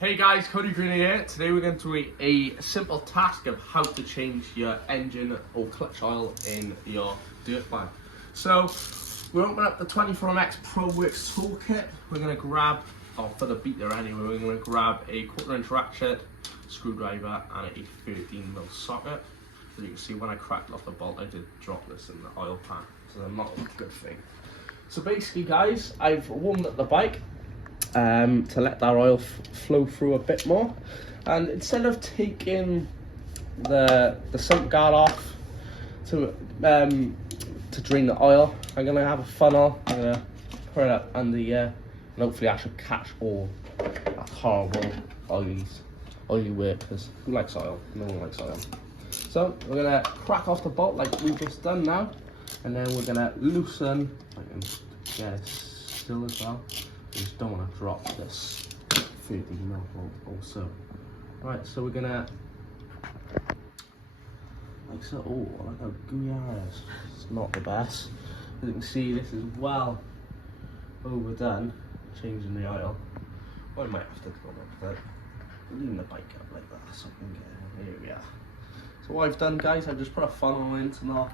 Hey guys, Cody Green here. Today we're going to do a simple task of how to change your engine or clutch oil in your dirt bike. So we're opening up the 24MX ProWorks toolkit. We're going to grab, for the beater anyway, we're going to grab a 1/4 inch ratchet, screwdriver and a 13mm socket. As you can see, when I cracked off the bolt I did drop this in the oil pan, so that's not a good thing. So basically guys, I've warmed up the bike to let that oil flow through a bit more, and instead of taking the sump guard off to drain the oil, I'm gonna have a funnel. I'm gonna put it up under here, and hopefully I should catch all that horrible oily work, because who likes oil? No one likes oil. So we're gonna crack off the bolt like we've just done now, and then we're gonna loosen. I can get it still as well. You just don't want to drop this 13mm bolt also. Right, so we're gonna, like so. Oh, look how gooey that is. It's not the best. As you can see, this is well overdone, changing the oil. Well, I might have to go up that. Lean the bike up like that so I can get it. Here we are. So what I've done, guys, I've just put a funnel in to not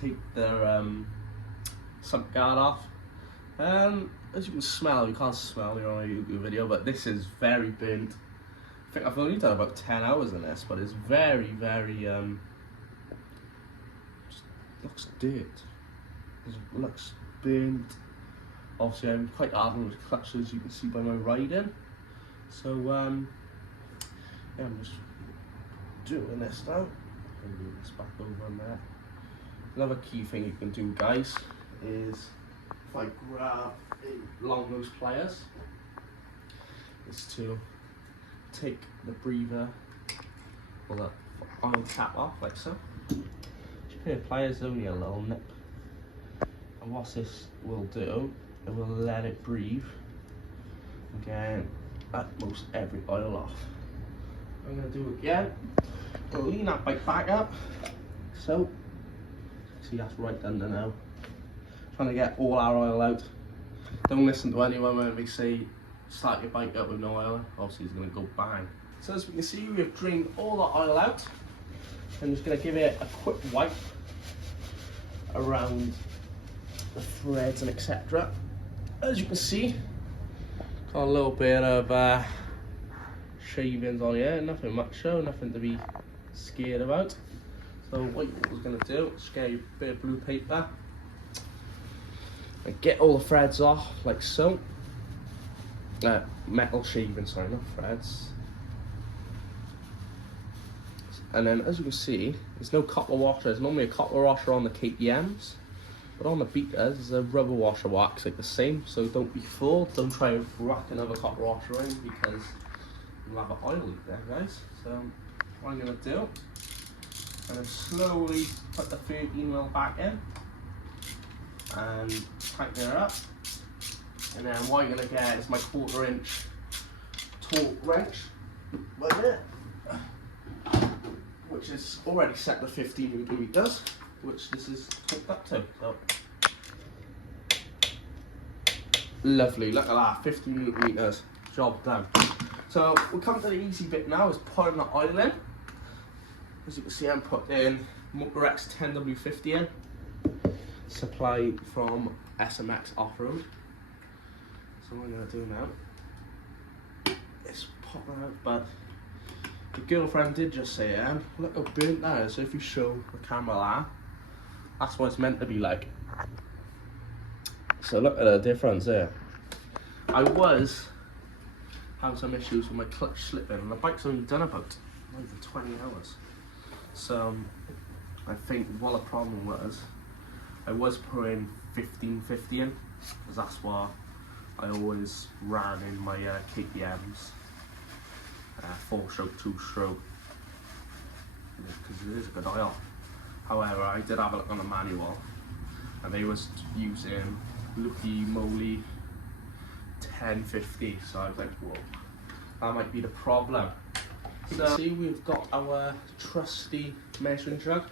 take the sump guard off. As you can smell, you can't smell you're on a YouTube video, but this is very burnt. I think I've only done about 10 hours in this, but it's very, very, just looks dirt. It looks burnt. Obviously I'm quite hard on the clutch, as you can see by my riding. So, yeah, I'm just doing this now. And move this back over on there. Another key thing you can do, guys, is if I grab long nose pliers, is to take the breather or the oil cap off like so. The pliers only a little nip, and what this will do, it will let it breathe and get almost every oil off. I'm going to do it again. I'll lean that bike back up, so see that's right under now. Trying to get all our oil out. Don't listen to anyone when they say start your bike up with no oil. Obviously it's going to go bang. So as we can see, we've drained all the oil out. I'm just going to give it a quick wipe around the threads and etc. As you can see, got a little bit of shavings on here, nothing much though, nothing to be scared about. So what we're going to do is get a bit of blue paper and get all the threads off like so. Metal shaving, sorry, not threads. And then as you can see, there's no copper washer. There's normally a copper washer on the KTMs, but on the beaters there's a rubber washer wax like the same. So don't be fooled, don't try to rack another copper washer in, because you'll have an oil leak there, guys. So what I'm going to do, I'm going to slowly put the 13mm back in and tighten it up, and then what you're going to get is my 1/4 inch torque wrench like that, which is already set to 15mm, which this is hooked up to. So lovely, look at that, 15mm, job done. So we'll come to the easy bit now, is putting the oil in. As you can see, I'm putting Motorex 10W50 in, supplied from SMX Off-Road. So what I'm going to do now is pop that out, but the girlfriend did just say, look how burnt that is. So if you show the camera that, that's what it's meant to be like. So look at the difference there. I was having some issues with my clutch slipping, and the bike's only done about over 20 hours. So I think what the problem was, I was putting 1550 in, because that's what I always ran in my KTMs, 4-stroke, 2-stroke, because it is a good oil. However, I did have a look on the manual, and they was using Lucky Moly 1050, so I was like, whoa, that might be the problem. So see, we've got our trusty measuring jug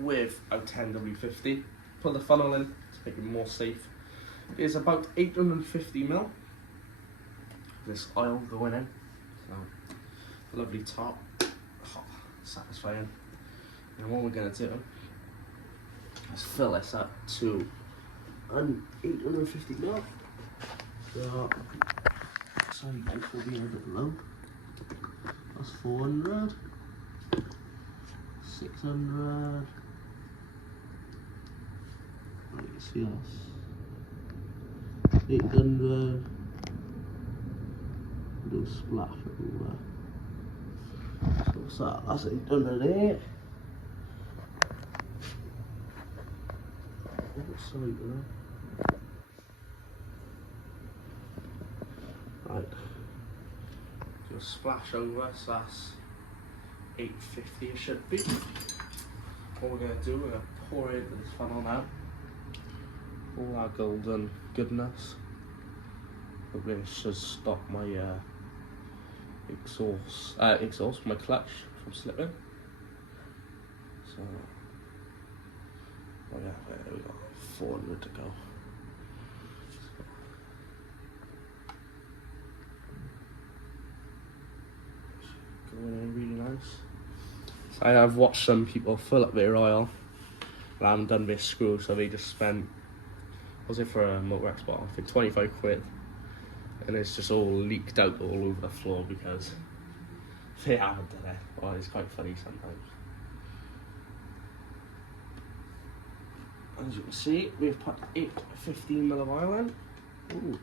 with a 10W50. Put the funnel in to make it more safe. It is about 850mm. this oil going in. So, lovely top, satisfying. And what we're going to do is fill this up to 850 ml. So, sorry guys for being a bit low. That's 400, 600. You can see us. 800. Do splash everywhere. So what's that? That's 808. Sorry, you know. Right. Just splash over, so that's 850 it should be. What we're gonna do, we're gonna pour it into this funnel now. All our golden goodness. Hopefully it should stop my exhaust, my clutch from slipping. So, oh yeah, there we go, 400 to go. Going in really nice. So I have watched some people fill up their oil, but I haven't done this screw, so they just spent, what was it for a Motorex bottle? I think 25 quid. And it's just all leaked out all over the floor because they haven't done it. Well, it's quite funny sometimes. As you can see, we've put 15 ml of oil in. Ooh.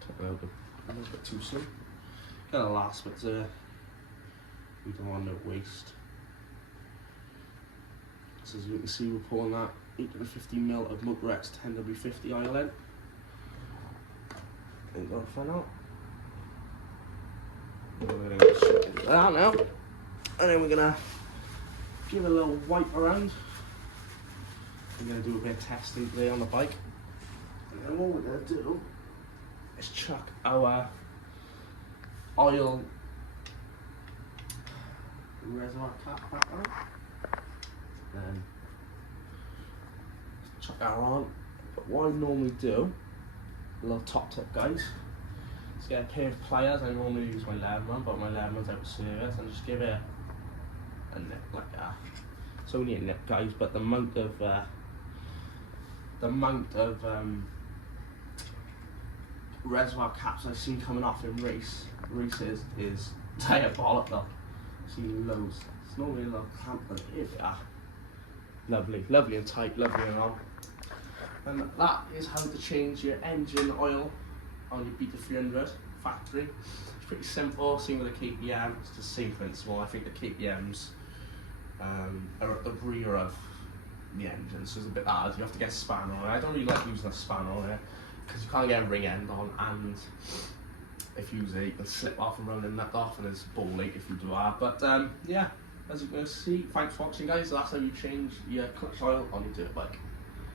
Taking out a little bit too soon. Got a last bit there. We don't want no waste. So as you can see, we're pouring that 850 ml of Motorex 10W50 oil in. Ain't gonna find out. We're gonna get straight into that now. And then we're gonna give it a little wipe around. We're gonna do a bit of testing today on the bike. And then what we're gonna do is chuck our oil reservoir cap back on. Then chuck that on. But what I normally do, a little top tip guys, just get a pair of pliers. I normally use my Leatherman, but my Leatherman's out of service, and just give it a nip like that. It's only a nip guys, but the amount of reservoir caps I've seen coming off in races is diabolical. I've seen loads. It's normally a little clamp, but here they are. Lovely, lovely and tight, lovely and on. And that is how to change your engine oil on your Beta 300 factory. It's pretty simple, same with the KPM, it's the same principle. I think the KPMs are at the rear of the engine, so it's a bit hard. You have to get a spanner on it. I don't really like using a spanner on it because you can't get a ring end on, and if you use it, you can slip off and run the nut off, and it's ball late if you do that. But yeah, as you can see, thanks for watching guys. That's how you change your clutch oil on your dirt bike.